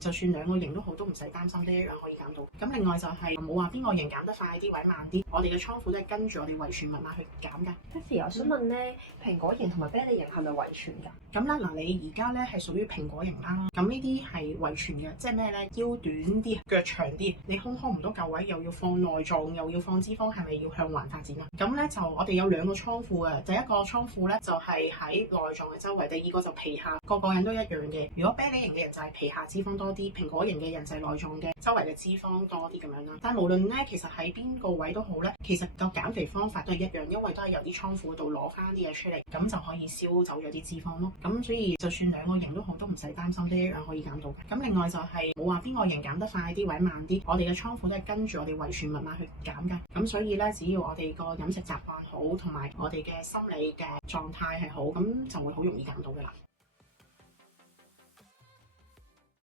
就算兩個型都好，都唔使擔心呢一樣可以減到。咁另外就係冇話邊個型減得快啲或者慢啲，我哋嘅倉庫都係跟住我哋遺傳密碼去減㗎。Kathy，我想問咧，蘋果型同埋啤梨型係咪遺傳㗎？咁啦，嗱，你而家咧係屬於蘋果型啦，咁呢啲係遺傳嘅，即係咩咧？腰短啲，腳長啲，你胸腔唔到夠位，又要放內臟，又要放脂肪，係咪要向環發展啊？咁咧就我哋有兩個倉庫嘅，第一個倉庫咧就係喺內臟嘅周圍，第二個就皮下，個個人都一樣嘅。如果啤梨型嘅人就係皮下脂肪多啲，蘋果型嘅人就係內臟嘅周圍嘅脂肪多啲咁樣啦。但係無論咧，其實喺邊個位都好咧，其實個減肥方法都係一樣，因為都係由啲倉庫度攞翻啲嘢出嚟，咁就可以燒走咗啲脂肪咯。咁所以就算兩個型都好，都唔使擔心呢一樣可以減到嘅。咁另外就係冇話邊個型減得快啲或者慢啲，我哋嘅倉庫都係跟住我哋遺傳密碼去減㗎。咁所以咧，只要我哋個飲食習慣好，同埋我哋嘅心理嘅狀態係好，咁就會好容易減到㗎啦。